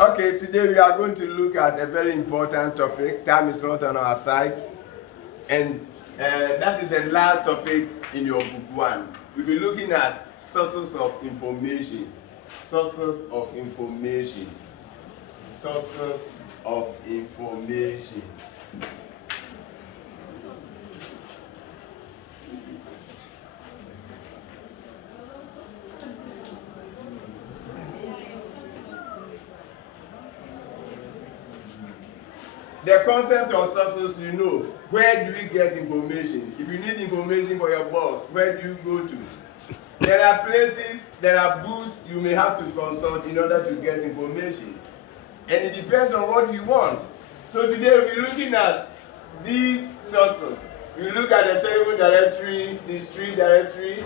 Okay, today we are going to look at a very important topic. Time is not on our side. And that is the last topic in your book one. We'll be looking at sources of information. Sources of information. Sources of information. The concept of sources, you know, where do we get information? If you need information for your boss, where do you go to? There are places, there are books you may have to consult in order to get information. And it depends on what you want. So today we'll be looking at these sources. We look at the telephone directory, the street directory.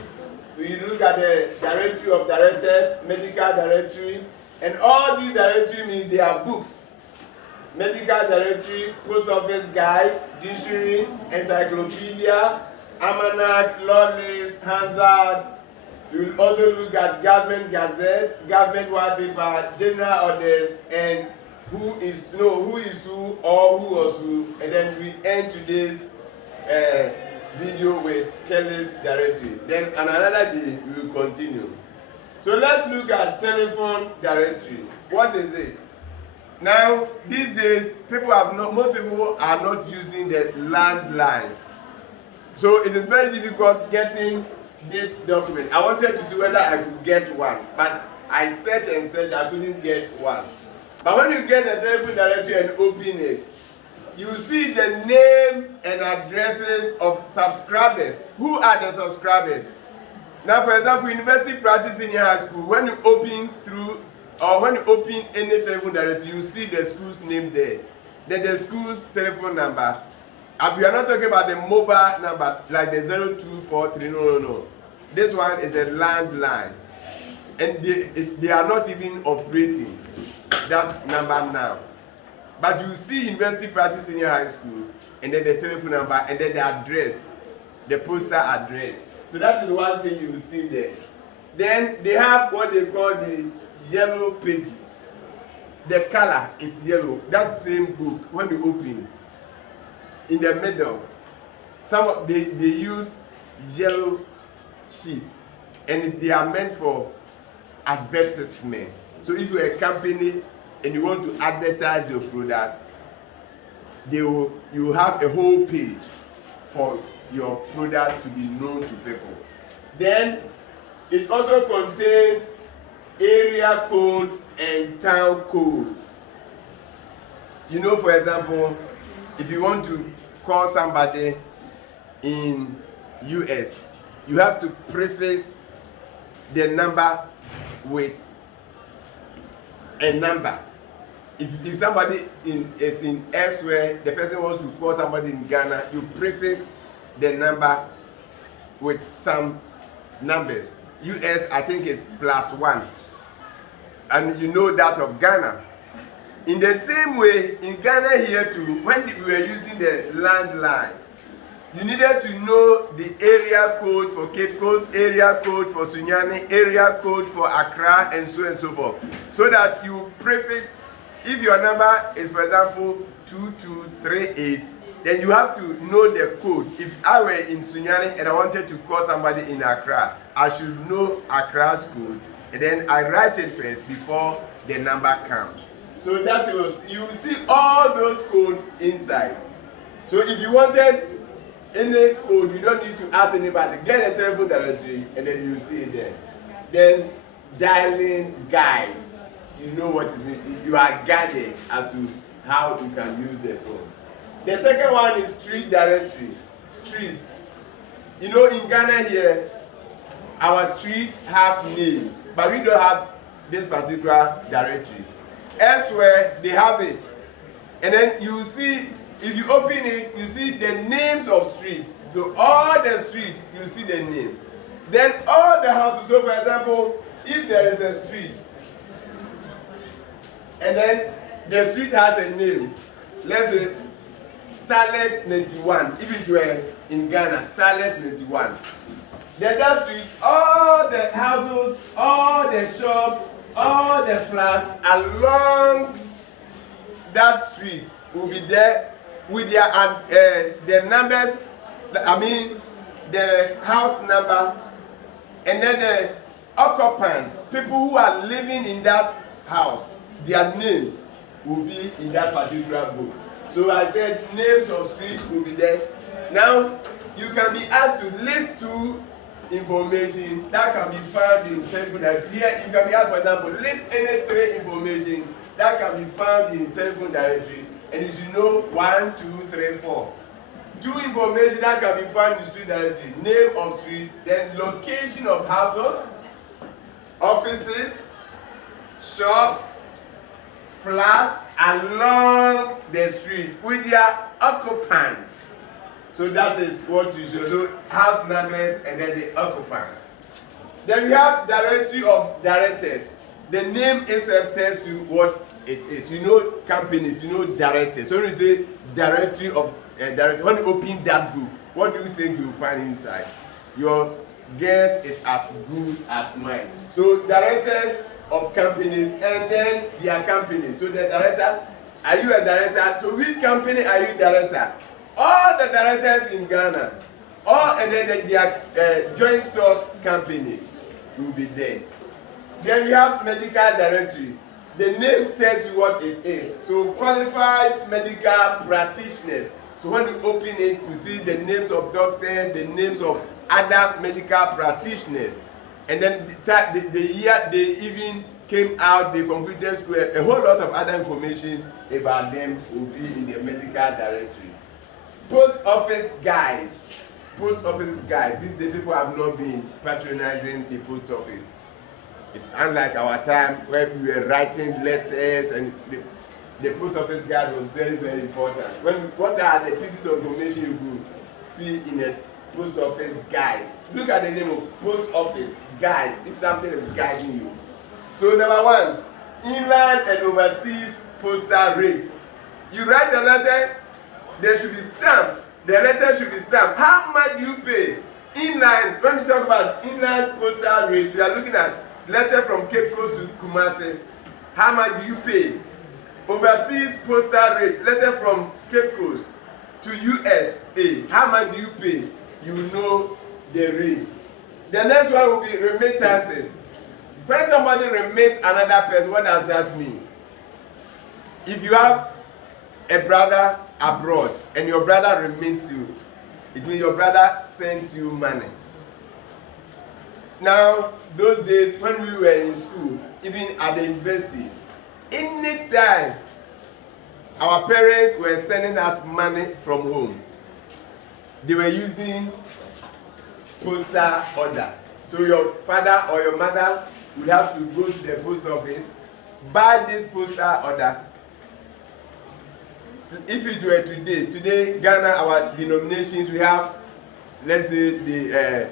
We look at the directory of directors, medical directory. And all these directory means they are books. Medical directory, post office guide, dictionary, encyclopedia, almanac, law list, Hansard. We will also look at government gazette, government white paper, general orders, and who is who or who was who. And then we end today's video with Kelly's directory. Then on another day we will continue. So let's look at telephone directory. What is it? Now, these days, most people are not using the landlines. So it is very difficult getting this document. I wanted to see whether I could get one, but I searched and searched, I couldn't get one. But when you get the telephone directory and open it, you see the name and addresses of subscribers. Who are the subscribers? Now, for example, University Practice Senior High School, when you open any telephone directory, you see the school's name there. Then the school's telephone number. And we are not talking about the mobile number, like the 0243, no. This one is the landline. And they are not even operating that number now. But you see University Practice Senior High School, and then the telephone number, and then the address, the postal address. So that is one thing you will see there. Then they have what they call the yellow pages. The color is yellow. That same book, when you open, in the middle, they use yellow sheets, and they are meant for advertisement. So if you're a company and you want to advertise your product, you have a whole page for your product to be known to people. Then it also contains area codes and town codes. You know, for example, if you want to call somebody in US, you have to preface the number with a number. If somebody is in elsewhere, the person wants to call somebody in Ghana, you preface the number with some numbers. US, I think it's +1. And you know that of Ghana. In the same way, in Ghana here too, when we were using the landlines, you needed to know the area code for Cape Coast, area code for Sunyani, area code for Accra, and so forth. So that you prefix, if your number is, for example, 2238, then you have to know the code. If I were in Sunyani and I wanted to call somebody in Accra, I should know Accra's code. And then I write it first before the number comes. So that was, you see all those codes inside. So if you wanted any code, you don't need to ask anybody. Get a telephone directory and then you see it there. Then dialing guides. You know what is mean. You are guided as to how you can use the phone. The second one is street directory. Street. You know, in Ghana here, our streets have names, but we don't have this particular directory. Elsewhere, they have it. And then you see, if you open it, you see the names of streets. So all the streets, you see the names. Then all the houses, so for example, if there is a street, and then the street has a name, let's say Starlet 91, if it were in Ghana, Starlet 91. Then that street, all the houses, all the shops, all the flats along that street will be there with their the numbers, I mean the house number, and then the occupants, people who are living in that house, their names will be in that particular book. So I said names of streets will be there. Now you can be asked to list two information that can be found in telephone directory. Here you can be asked, for example, list any three information that can be found in telephone directory, and you should know 1, 2, 3, 4. Two information that can be found in street directory: name of streets, then location of houses, offices, shops, flats along the street with their occupants. So that is what you should do: house numbers and then the occupants. Then we have directory of directors. The name itself tells you what it is. You know companies, you know directors. So when you say directory of director, when you open that book, what do you think you will find inside? Your guess is as good as mine. So directors of companies and then their companies. So the director, are you a director? So which company are you director? All the directors in Ghana, all and then their joint stock companies will be there. Then we have medical directory. The name tells you what it is. So qualified medical practitioners. So when you open it, you see the names of doctors, the names of other medical practitioners. And then the year they even came out, they completed school, a whole lot of other information about them will be in the medical directory. Post office guide. Post office guide. These days people have not been patronizing the post office. It's unlike our time where we were writing letters, and the post office guide was very, very important. What are the pieces of information you could see in a post office guide? Look at the name of post office guide if something is guiding you. So number one, inland and overseas postal rate. You write a letter, there should be stamp. The letter should be stamped. How much do you pay? Inland, when we talk about inland postal rate, we are looking at letter from Cape Coast to Kumasi. How much do you pay? Overseas postal rate, letter from Cape Coast to USA. How much do you pay? You know the rate. The next one will be remittances. When somebody remits another person, what does that mean? If you have a brother abroad and your brother remits you, it means your brother sends you money. Now, those days when we were in school, even at the university, anytime our parents were sending us money from home, they were using postal order. So your father or your mother would have to go to the post office, buy this postal order. If it were today Ghana, our denominations, we have, let's say, the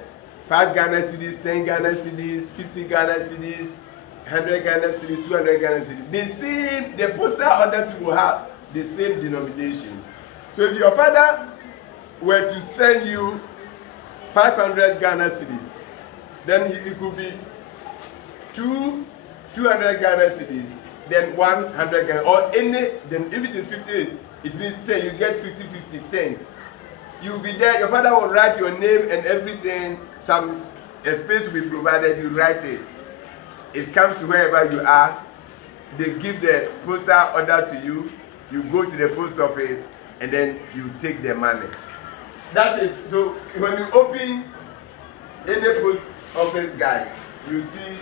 5 Ghana cedis, 10 Ghana cedis, 50 Ghana cedis, 100 Ghana cedis, 200 Ghana cedis. The postal order to will have the same denominations. So if your father were to send you 500 Ghana cedis, then it could be 200 Ghana cedis, then 100 Ghana, or any, then if it is 50, it means 10, you get 50, 50, 10. You'll be there, your father will write your name and everything, a space will be provided, you write it. It comes to wherever you are, they give the postal order to you, you go to the post office, and then you take the money. That is, so when you open any post office guide, you see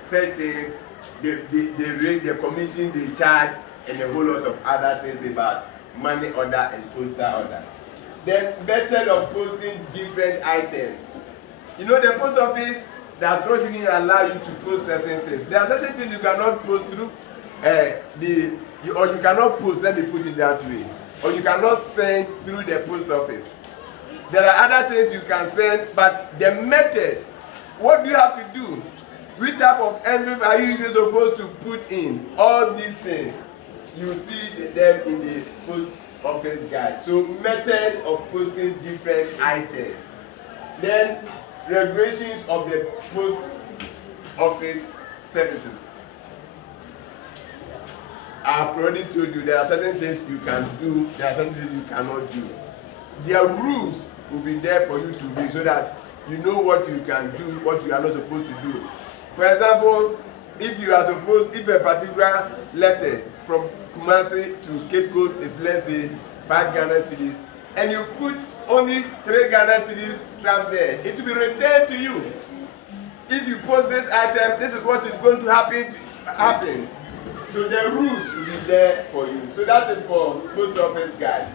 settings, the rate, the commission they charge, and a whole lot of other things about money order and postal order. Then method of posting different items. You know, the post office does not even allow you to post certain things. There are certain things you cannot post through or you cannot post, let me put it that way, or you cannot send through the post office. There are other things you can send, but the method, what do you have to do? Which type of envelope are you even supposed to put in? All these things, you see them in the post office guide. So method of posting different items. Then regulations of the post office services. I've already told you there are certain things you can do, there are certain things you cannot do. Their rules will be there for you to read so that you know what you can do, what you are not supposed to do. For example, if a particular letter from Kumasi to Cape Coast is, let's say, 5 Ghana cedis, and you put only 3 Ghana cedis stamp there, it will be returned to you. If you post this item, this is what is going to happen. So the rules will be there for you. So that is for post office guide.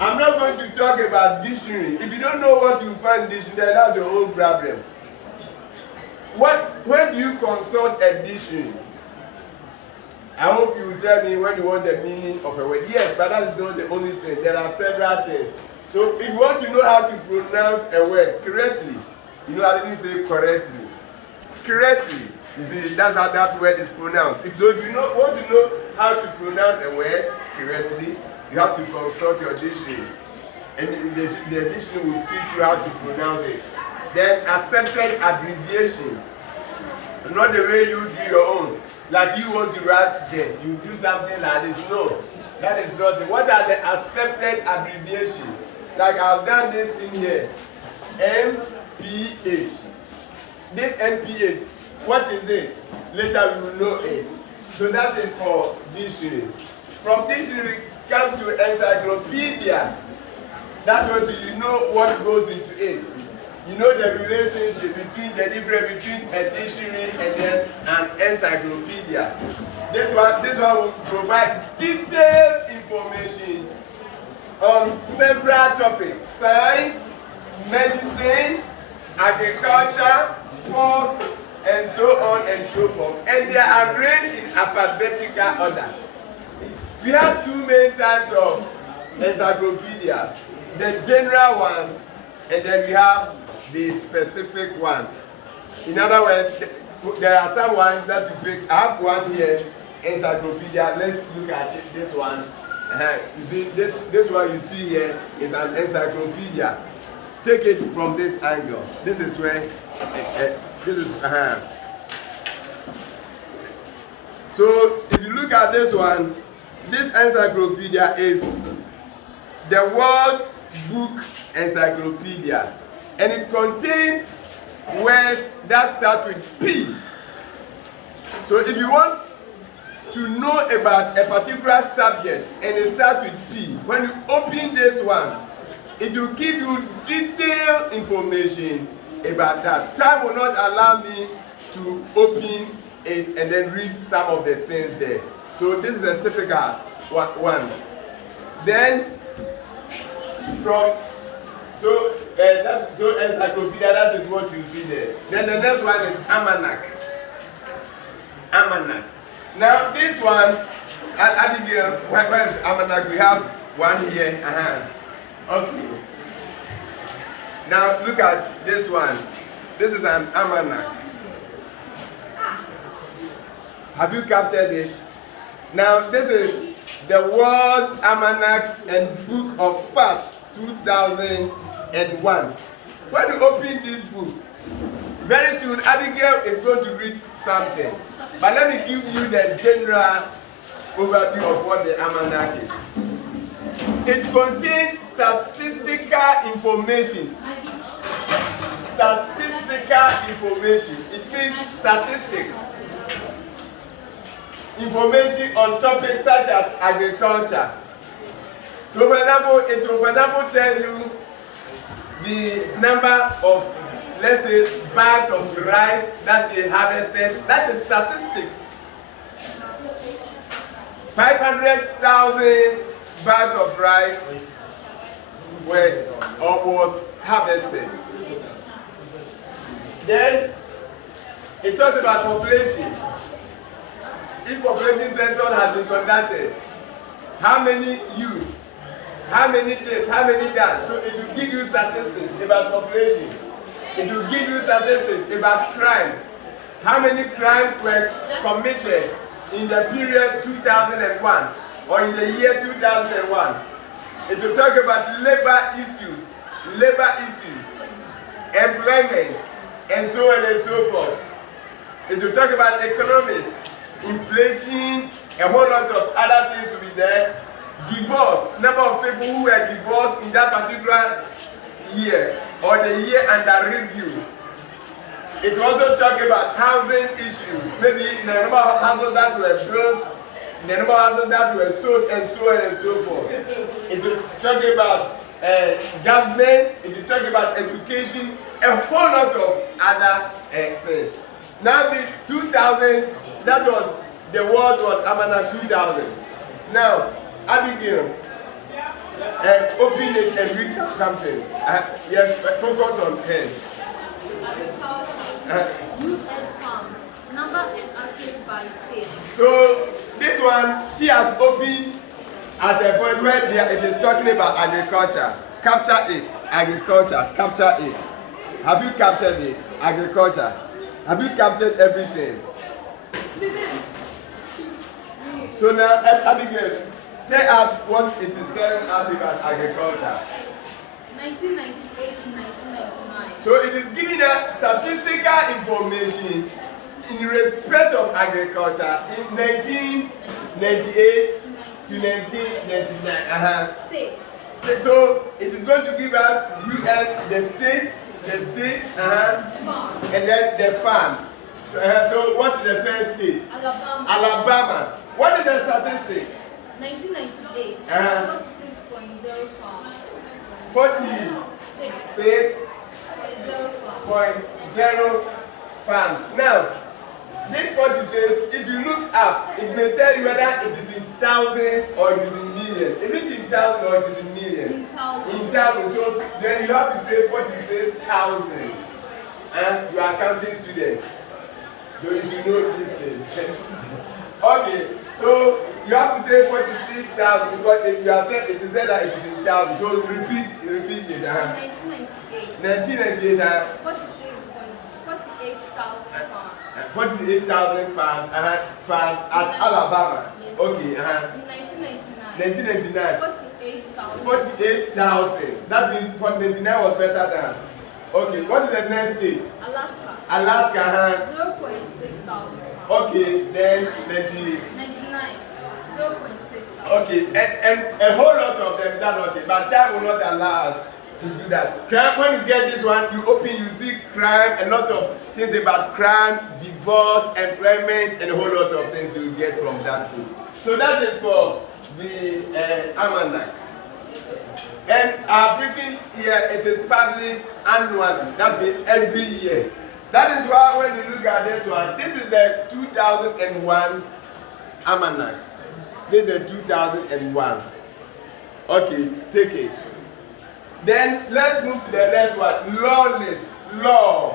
I'm not going to talk about dictionary. If you don't know what you find in dictionary, that's your own problem. When do you consult a dictionary? I hope you will tell me when you want the meaning of a word. Yes, but that is not the only thing. There are several things. So if you want to know how to pronounce a word correctly, I didn't say correctly. Correctly. You see, that's how that word is pronounced. If you want to know how to pronounce a word correctly, you have to consult your dictionary. And the dictionary will teach you how to pronounce it. Then accepted abbreviations. Not the way you do your own. Like you want to write then, you do something like this. No, that is not it. What are the accepted abbreviations? Like I've done this in here. MPH. This MPH, what is it? Later we will know it. So that is for dictionary. From dictionary, come to encyclopedia. That's what you know what goes into it. You know the relationship the difference between a dictionary and then an encyclopedia. This one will provide detailed information on several topics: science, medicine, agriculture, sports, and so on and so forth. And they are arranged in alphabetical order. We have 2 main types of encyclopedia: the general one, and then we have the specific one. In other words, there are some ones that you pick. I have one here, encyclopedia. Let's look at it, this one. You see, this one you see here is an encyclopedia. Take it from this angle. This is where, this is, So if you look at this one, this encyclopedia is the World Book Encyclopedia. And it contains words that start with P. So if you want to know about a particular subject and it starts with P, when you open this one, it will give you detailed information about that. Time will not allow me to open it and then read some of the things there. So this is a typical one. Then so encyclopedia, that is what you see there. Then the next one is almanac. Almanac. Now this one, Abigail, where is almanac? We have one here. Okay. Now look at this one. This is an almanac. Have you captured it? Now this is the World Almanac and Book of Facts 2001. When you open this book, very soon Abigail is going to read something. But let me give you the general overview of what the almanac is. It contains statistical information. Statistical information. It means statistics. Information on topics such as agriculture. So for example, it will tell you the number of, let's say, bags of rice that they harvested. That is statistics. 500,000 bags of rice was harvested. Then it talks about population. If population census has been conducted, how many youth, how many days, how many done? So it will give you statistics about population. It will give you statistics about crime. How many crimes were committed in the period 2001 or in the year 2001. It will talk about labor issues, employment, and so on and so forth. It will talk about economics, inflation, a whole lot of other things will be there. Divorce, number of people who were divorced in that particular year or the year under review. It will also talk about housing issues, maybe the number of houses that were built, the number of houses that were sold, and so on and so forth. It will talk about government, it will talk about education, a whole lot of other things. Now the 2000, that was the World War Almanac 2000. Now, Abigail, open it and read something. Yes, focus on her. U.S. farms, number and accurate by state. So this one, she has opened at a point where it is talking about agriculture. Capture it, agriculture, capture it. Have you captured it? Agriculture. Have you captured everything? So now, Abigail, tell us what it is telling us about agriculture. 1998 to 1999. So it is giving us statistical information in respect of agriculture in 1998 to 1999. States. So it is going to give us US, the states, and then the farms. So what is the first state? Alabama. Alabama. What is the statistic? 1998. 46.0 farms. 46.0 farms. Now, this 40 says, if you look up, it may tell you whether it is in thousands or it is in millions. Is it in thousands or it is in millions? In thousands. In thousands. So then you have to say 46,000. And you are a accounting student. So you should know these things. Okay, so you have to say 46,000 because if you are saying it is said that it is in thousands. So repeat it. 1998. 48,000 farms. 48,000 farms at Alabama. Yes. Okay. In 1999. 48,000. That means 1999 was better than. Okay. What is the next state? Alaska. Alaska. 0.6 thousand. Okay. Then 99. 0.6 thousand. Okay. And a whole lot of them. That's not it. But time will not allow us to do that. Crime, when you get this one, you open, you see crime, a lot of things about crime, divorce, employment, and a whole lot of things you get from that book. So that is for the almanac. And our briefing here, it is published annually. That means every year. That is why when you look at this one, this is the 2001 almanac. This is the 2001. Okay, take it. Then let's move to the next one. Law list. Law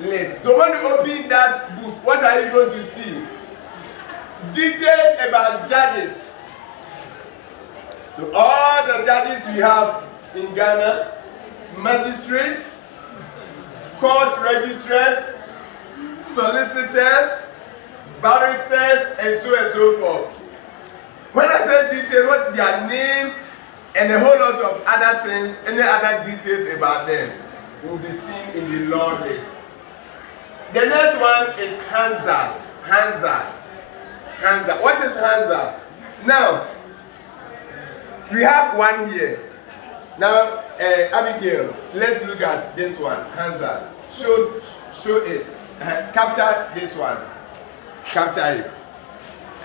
list. So when you open that book, what are you going to see? Details about judges. So all the judges we have in Ghana, magistrates, court registrars, solicitors, barristers, and so forth. When I say details, what their names and a whole lot of other things, any other details about them will be seen in the law list. The next one is Hansard. What is Hansard? Now, we have one here. Now, Abigail, let's look at this one. Hansard. Show it. Capture this one. Capture it.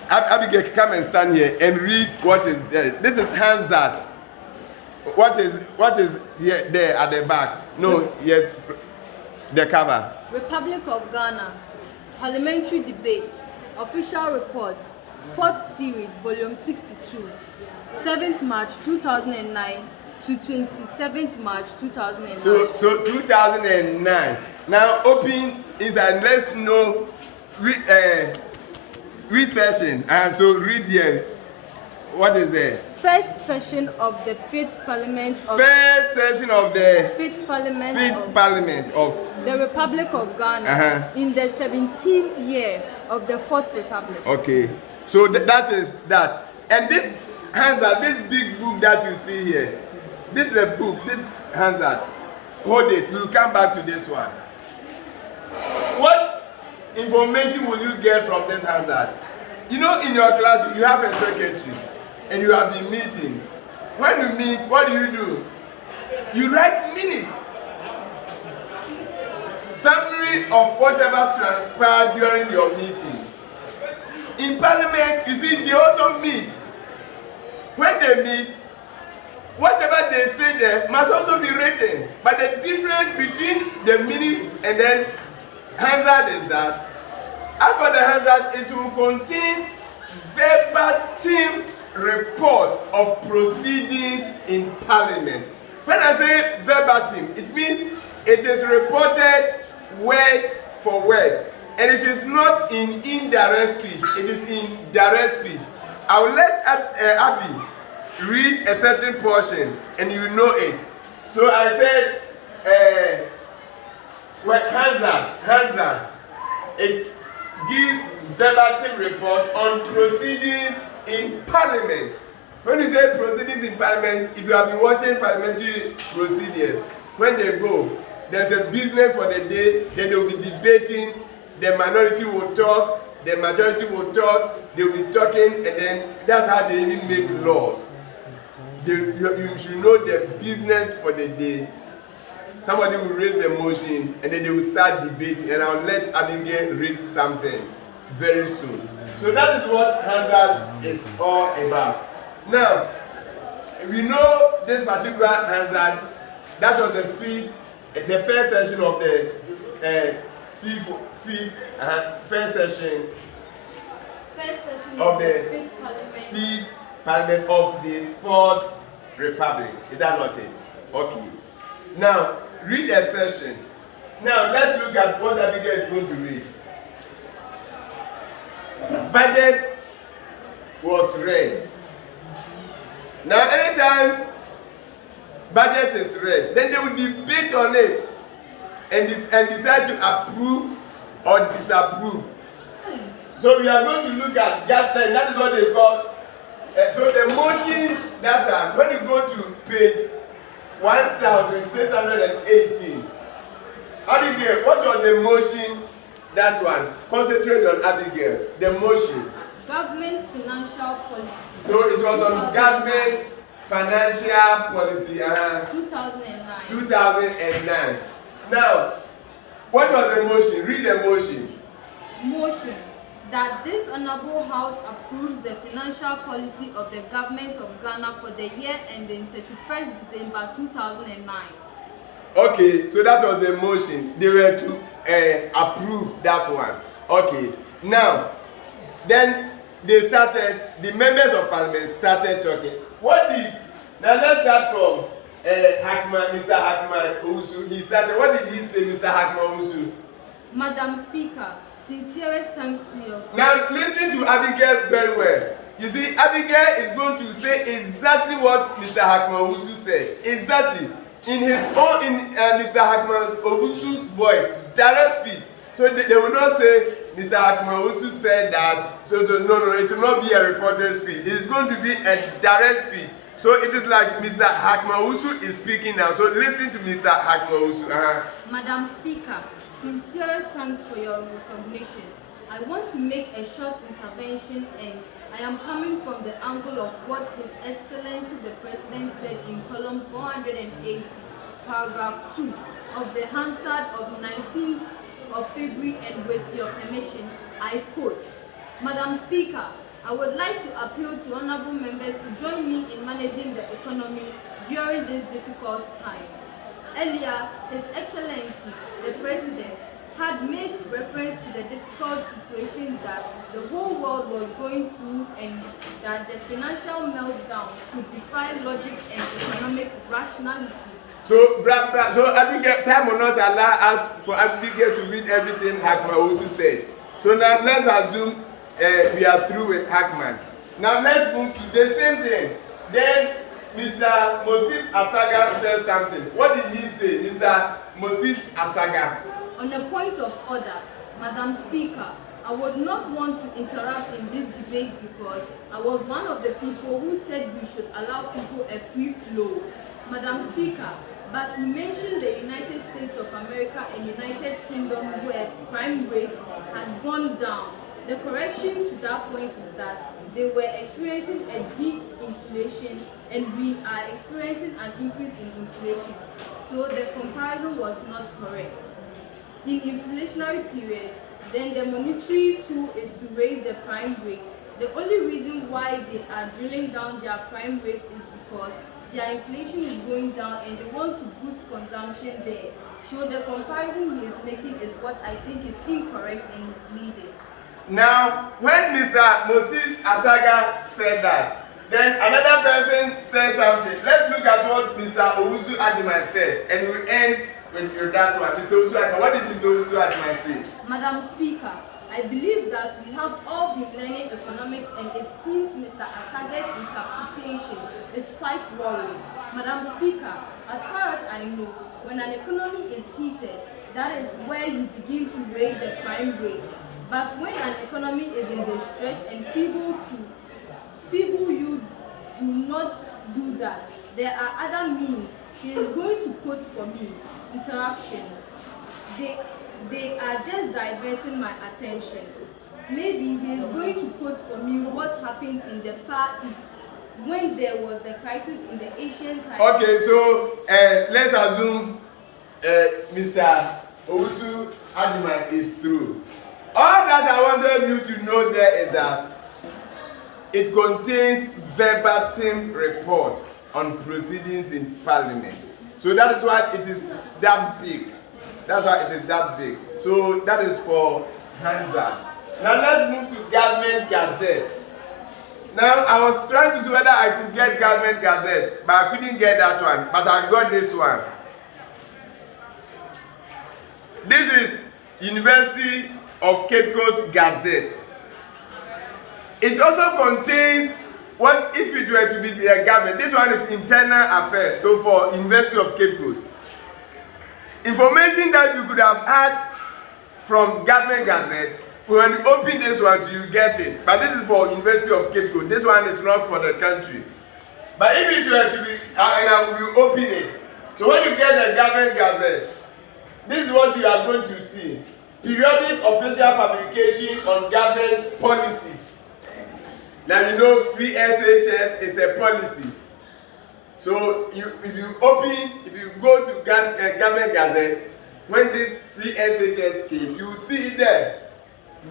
Abigail, come and stand here and read what is there. This is Hansard. What is here there at the back? No, yes, the cover. Republic of Ghana, Parliamentary Debates, Official Report, 4th Series, Volume 62, 7th March 2009 to 27th March 2009. So 2009. Now open inside. Let's know read session. And so read here. What is there? First session of the 5th Parliament of First session of the 5th Parliament of the Republic of Ghana in the 17th year of the 4th Republic. Okay, so that is that. And this Hansard, this big book that you see here, this is a book. This Hansard, hold it. We'll come back to this one. What information will you get from this hazard? You know, in your class, you have a secretary and you have been meeting. When you meet, what do? You write minutes. Summary of whatever transpired during your meeting. In Parliament, you see, they also meet. When they meet, whatever they say there must also be written. But the difference between the minutes and then hazard is that after the hazard, it will contain verbatim report of proceedings in Parliament. When I say verbatim, it means it is reported word for word. And it is not in indirect speech, it is in direct speech. I will let Abby read a certain portion and you know it. So I said, Hansa, it gives verbatim report on proceedings in Parliament. When you say proceedings in Parliament, if you have been watching parliamentary procedures, when they go, there's a business for the day, then they will be debating, the minority will talk, the majority will talk, they will be talking, and then that's how they even make laws. You should know the business for the day. Somebody will raise the motion, and then they will start debating, and I'll let Abigail read something very soon. So that is what hazard is all about. Now, we know this particular hazard, that was the first session of the first session of the fifth Parliament of the Fourth Republic. Is that not it? Okay. Now, read a session. Now, let's look at what Abigail is going to read. Budget was read. Now, anytime budget is read, then they will debate on it and decide to approve or disapprove. So we are going to look at guideline. That is what they call. So the motion that time, when you go to page 1618, Abigail, what was the motion? That one. Concentrate on Abigail. The motion. Government's financial policy. So it was on government financial policy. 2009. 2009. Now, what was the motion? Read the motion. Motion that this Honorable House approves the financial policy of the Government of Ghana for the year ending 31st December 2009. Okay, so that was the motion. They were to approve that one. Okay, now, then they started, the members of Parliament started talking. Now let's start from Mr. Hackman Owusu. He started, what did he say, Mr. Hackman Owusu? Madam Speaker, sincerest thanks to you. Now listen to Abigail very well. You see, Abigail is going to say exactly what Mr. Hackman Owusu said. Exactly. In his own, Mr. Hackman Owusu's voice, direct speech. So they will not say, Mr. Hackman Owusu said that, so no, it will not be a reported speech. It is going to be a direct speech. So it is like Mr. Hackman Owusu is speaking now. So listen to Mr. Hackman Owusu. Madam Speaker, sincerest thanks for your recognition. I want to make a short intervention, and I am coming from the angle of what His Excellency the President said in column 480, paragraph 2 of the Hansard of 19th of February, and with your permission, I quote, Madam Speaker, I would like to appeal to honorable members to join me in managing the economy during this difficult time. Earlier, His Excellency the President had made reference to the difficult situation that the whole world was going through, and that the financial meltdown could defy logic and economic rationality. So Abigail, time will not allow us for Abigail to read everything Hackman Owusu said. So now let's assume we are through with Hackman. Now let's move to the same thing. Then Mr. Moses Asaga said something. What did he say, Mr. Moses Asaga? On a point of order, Madam Speaker, I would not want to interrupt in this debate because I was one of the people who said we should allow people a free flow. Madam Speaker, But he mentioned the United States of America and United Kingdom where crime rates had gone down. The correction to that point is that they were experiencing a disinflation and we are experiencing an increase in inflation. So the comparison was not correct. In inflationary periods, then the monetary tool is to raise the prime rate. The only reason why they are drilling down their prime rate is because their inflation is going down and they want to boost consumption there. So the comparison he is making is what I think is incorrect and misleading. Now, when Mr. Moses Asaga said that, then another person said something. Let's look at what Mr. Owusu Adiman said, and we'll end with that one. Mr. Owusu Adiman, what did Mr. Owusu Adiman say? Madam Speaker, I believe that we have all been learning economics and it seems Mr. Asaga's interpretation is quite worrying. Madam Speaker, as far as I know, when an economy is heated, that is where you begin to raise the prime rate. But when an economy is in distress and feeble, you do not do that. There are other means. He is going to quote for me. Interruptions. They are just diverting my attention. Maybe he is going to quote for me what happened in the Far East when there was the crisis in the Asian time. Okay, so let's assume Mr. Owusu Adiman is through. All that I wanted you to know there is that it contains verbatim report on proceedings in Parliament. So that is why it is that big. That's why it is that big. So that is for Hansa. Now let's move to Government Gazette. Now I was trying to see whether I could get Government Gazette, but I couldn't get that one. But I got this one. This is University of Cape Coast Gazette. It also contains what if it were to be the government. This one is internal affairs. So for University of Cape Coast, information that you could have had from Government Gazette, when you open this one, you get it. But this is for University of Cape Coast. This one is not for the country. But if it were to be, and you open it. So when you get the Government Gazette, this is what you are going to see. Periodic official publication on government policies. Now you know free SHS is a policy. So if you go to Government Gazette, when this free SHS came, you see it there.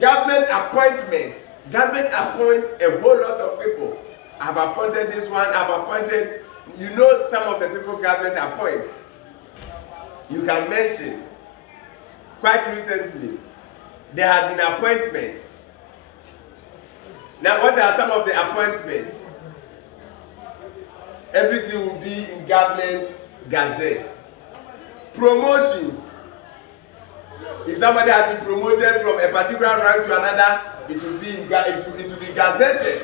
Government appointments. Government appoints a whole lot of people. I've appointed this one, I've appointed, you know some of the people government appoints. You can mention. Quite recently, there had been appointments. Now, what are some of the appointments? Everything will be in Government Gazette. Promotions. If somebody has been promoted from a particular rank to another, it will be gazetted.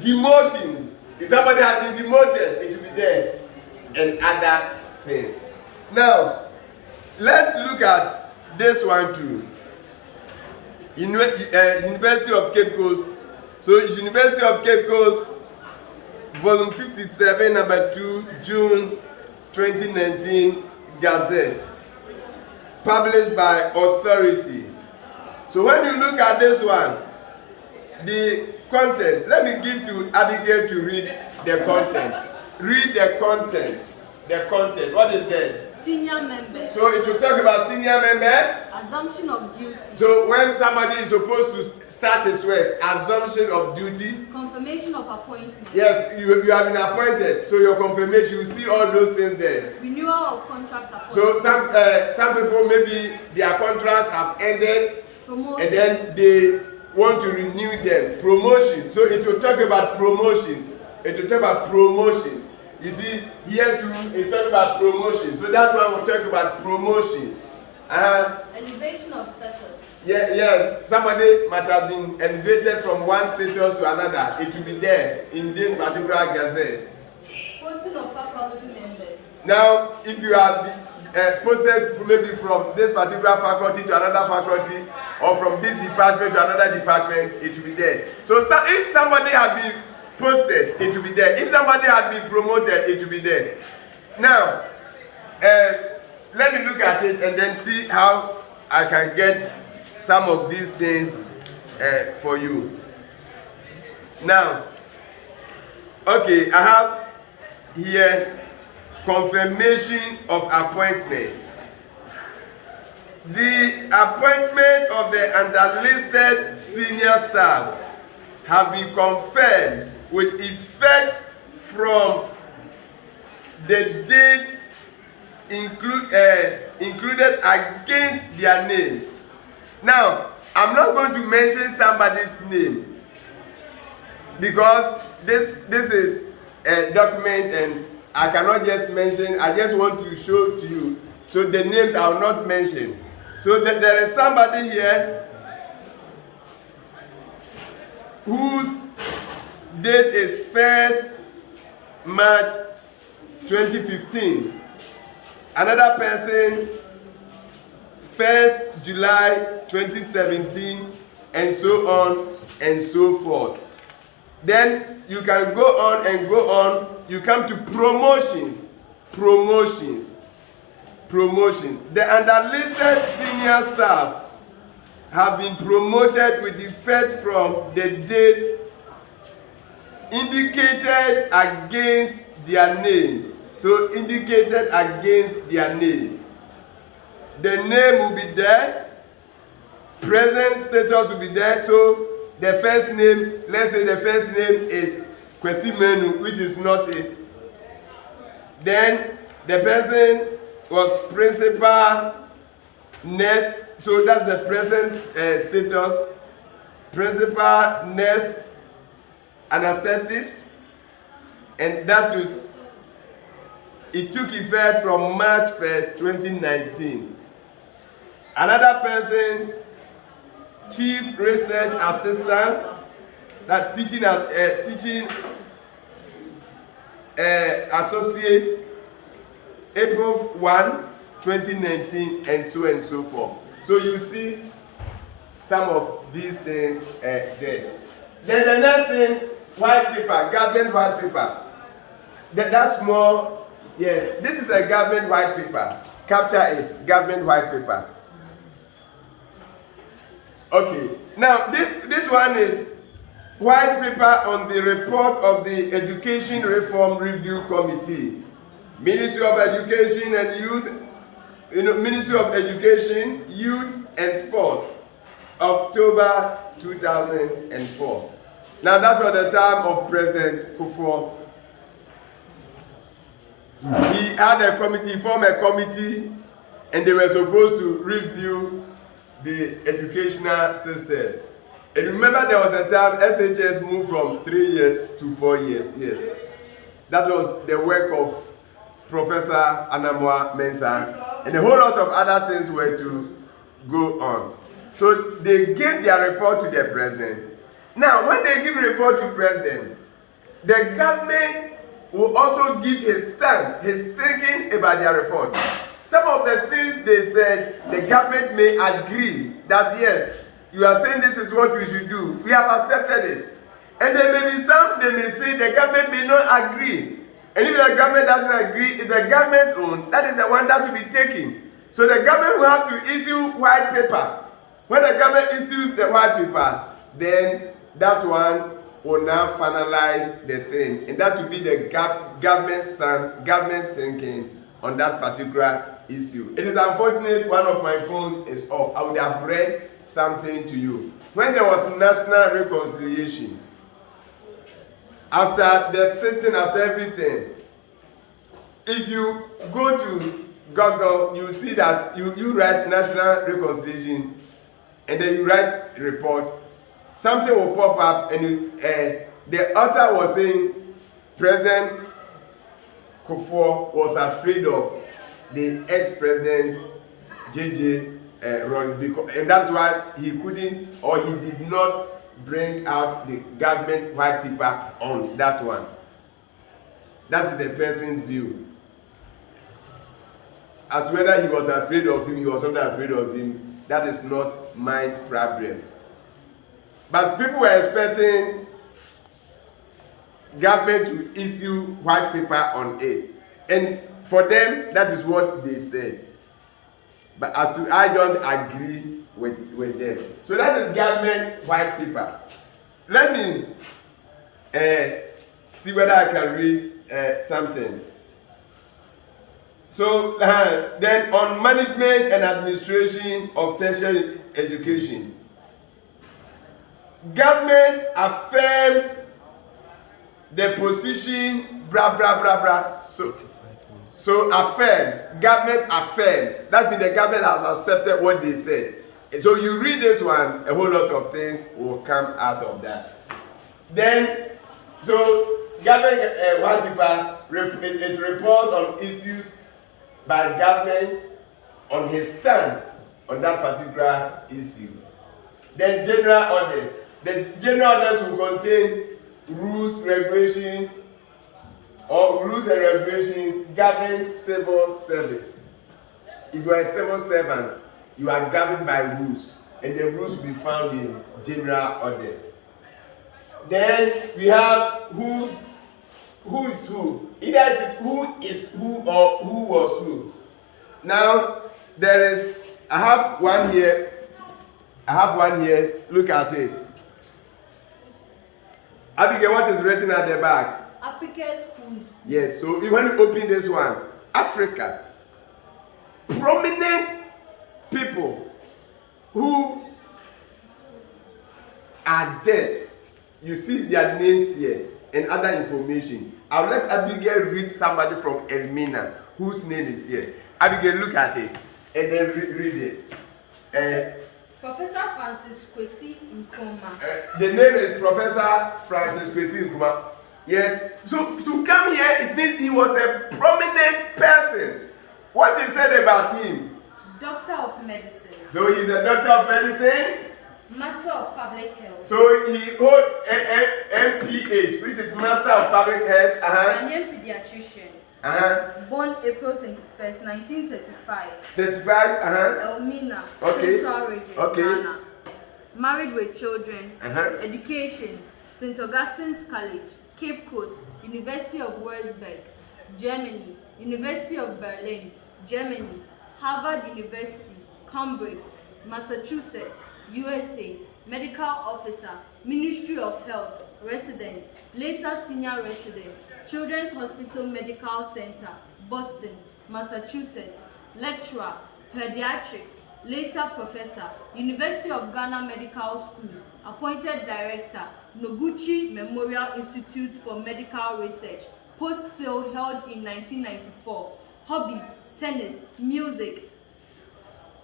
Demotions. If somebody has been demoted, it will be there, and other things. Now, let's look at this one too. University of Cape Coast. So University of Cape Coast, volume 57, number 2, June 2019, Gazette. Published by authority. So when you look at this one, the content, let me give to Abigail to read the content. Read the content. The content. What is there? Senior members. So it will talk about senior members. Assumption of duty. So when somebody is supposed to start his work, assumption of duty. Confirmation of appointment. Yes, you have been appointed. So your confirmation, you see all those things there. Renewal of contract appointment. So some people maybe their contracts have ended. Promotion. And then they want to renew them. Promotions. So it will talk about promotions. It will talk about promotions. You see, here too, it's talking about promotions. So that one will talk about promotions. Elevation of status. Yes, somebody might have been elevated from one status to another. It will be there in this particular gazette. Posting of faculty members. Now, if you have been posted maybe from this particular faculty to another faculty, or from this department to another department, it will be there. So if somebody had been posted, it will be there. If somebody had been promoted, it will be there. Now, let me look at it and then see how I can get some of these things for you. Now, okay, I have here confirmation of appointment. The appointment of the underlisted senior staff have been confirmed with effect from the dates included against their names. Now, I'm not going to mention somebody's name because this is a document and I cannot just mention. I just want to show to you. So the names I will not mention. So there is somebody here whose date is 1st March 2015. Another person 1st July 2017, and so on and so forth. Then you can go on and go on. You come to promotions. The underlisted senior staff have been promoted with effect from the date indicated against their names. So indicated against their names. The name will be there. Present status will be there. So the first name, let's say the first name is Kwesi Menu, which is not it. Then the person was principal nurse, so that's the present status. Principal nurse anesthetist, and that was, it took effect from March 1st, 2019. Another person, chief research assistant, that teaching associate, April 1, 2019, and so forth. So you see some of these things there. Then the next thing, white paper, government white paper. That's more, yes, this is a government white paper. Capture it, government white paper. Okay, now this one is white paper on the report of the Education Reform Review Committee. Ministry of Education and Youth, Ministry of Education, Youth and Sports, October 2004. Now that was the time of President Kufuor. He had a committee, he formed a committee, and they were supposed to review the educational system. And remember there was a time SHS moved from 3 years to 4 years, yes. That was the work of Professor Anamwa Mensah, and a whole lot of other things were to go on. So they gave their report to the president. Now, when they give a report to the president, the government will also give his stand, his thinking about their report. Some of the things they said, the government may agree that yes, you are saying this is what we should do. We have accepted it. And there may be some, they may say the government may not agree. And if the government doesn't agree, it's the government's own. That is the one that will be taken. So the government will have to issue white paper. When the government issues the white paper, then that one will now finalize the thing. And that will be the government stand, government thinking on that particular issue. It is unfortunate one of my phones is off. I would have read something to you. When there was national reconciliation, after the sitting, after everything, if you go to Google, you see that you write national reconciliation and then you write report, something will pop up and the author was saying President Kufuor was afraid of the ex-president JJ Rawlings, and that's why he couldn't or he did not bring out the government white paper on that one. That is the person's view. As whether he was afraid of him, he was not afraid of him, that is not my problem. But people were expecting government to issue white paper on it. And For them, that is what they said. But as to I don't agree with them. So that is government white paper. Let me see whether I can read something. So then on management and administration of tertiary education, government affirms the position blah blah blah blah. So affirms, government affirms. That means the government has accepted what they said. And so you read this one, a whole lot of things will come out of that. Then, so government white paper, it reports on issues by government on his stand on that particular issue. Then general orders. The general orders will contain rules, regulations, or rules and regulations governing civil service. If you are a civil servant, you are governed by rules, and the rules will be found in general orders. Then we have who is who. Either it is who is who or who was who. Now I have one here. Look at it. Abigail, what is written at the back? Africa's who's. Yes, so when you open this one, Africa, prominent people who are dead. You see their names here and other information. I'll let Abigail read somebody from Elmina whose name is here. Abigail, look at it and then read it. Professor Francis Kwesi Nkrumah. The name is Professor Francis Kwesi Nkrumah. Yes. So to come here, it means he was a prominent person. What is said about him? Doctor of Medicine. So he's a doctor of medicine. Master of Public Health. So he holds MPH, which is Master of Public Health. Ghanaian pediatrician. Born April 21st, 1935. 35. Elmina. Okay. Central Region. Okay. Ghana. Married with children. Education. St. Augustine's College, Cape Coast, University of Würzburg, Germany, University of Berlin, Germany, Harvard University, Cambridge, Massachusetts, USA, Medical Officer, Ministry of Health, Resident, later Senior Resident, Children's Hospital Medical Center, Boston, Massachusetts, Lecturer, Pediatrics, later Professor, University of Ghana Medical School, Appointed Director, Noguchi Memorial Institute for Medical Research, post still held in 1994. Hobbies, tennis, music.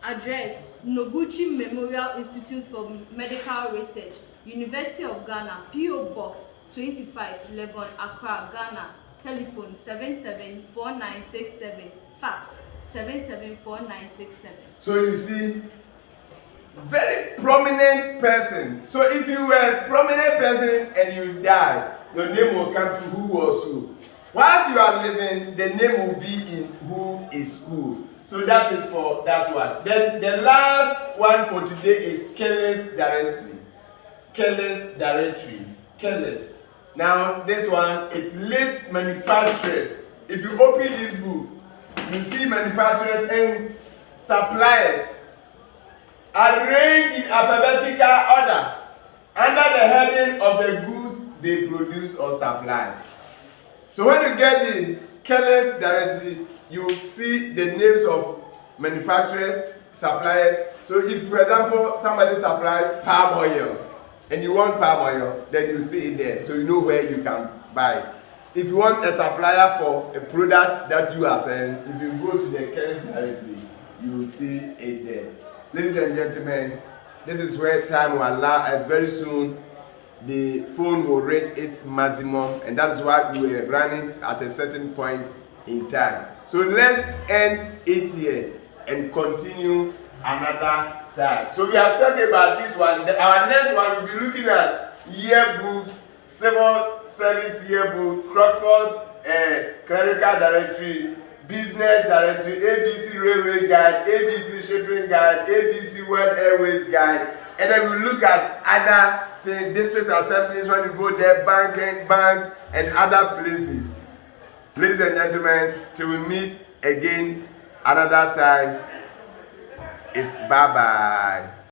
Address, Noguchi Memorial Institute for Medical Research, University of Ghana, P.O. Box 25, Legon, Accra, Ghana. Telephone 774967, fax 774967. So you see, very prominent person. So if you were a prominent person and you die, your name will come to who was who. Whilst you are living, the name will be in who is who. So that is for that one. Then the last one for today is careless directory. Careless directory. Careless. Now this one, it lists manufacturers. If you open this book, you see manufacturers and suppliers arranged in alphabetical order under the heading of the goods they produce or supply. So when you get the careless directly, you see the names of manufacturers, suppliers. So if, for example, somebody supplies palm oil and you want palm oil, then you see it there, so you know where you can buy. If you want a supplier for a product that you are selling, if you go to the careless directly, you will see it there. Ladies and gentlemen, this is where time will allow us. Very soon the phone will reach its maximum, and that is why we were running at a certain point in time. So let's end it here and continue another time. So we have talked about this one. Our next one will be looking at yearbooks, civil service yearbook, Crockford's clerical directory, business directory, ABC railway guide, ABC shipping guide, ABC World Airways guide, and then we look at other things, district assemblies when you go there, banks and other places. Ladies and gentlemen, till we meet again another time, it's bye-bye.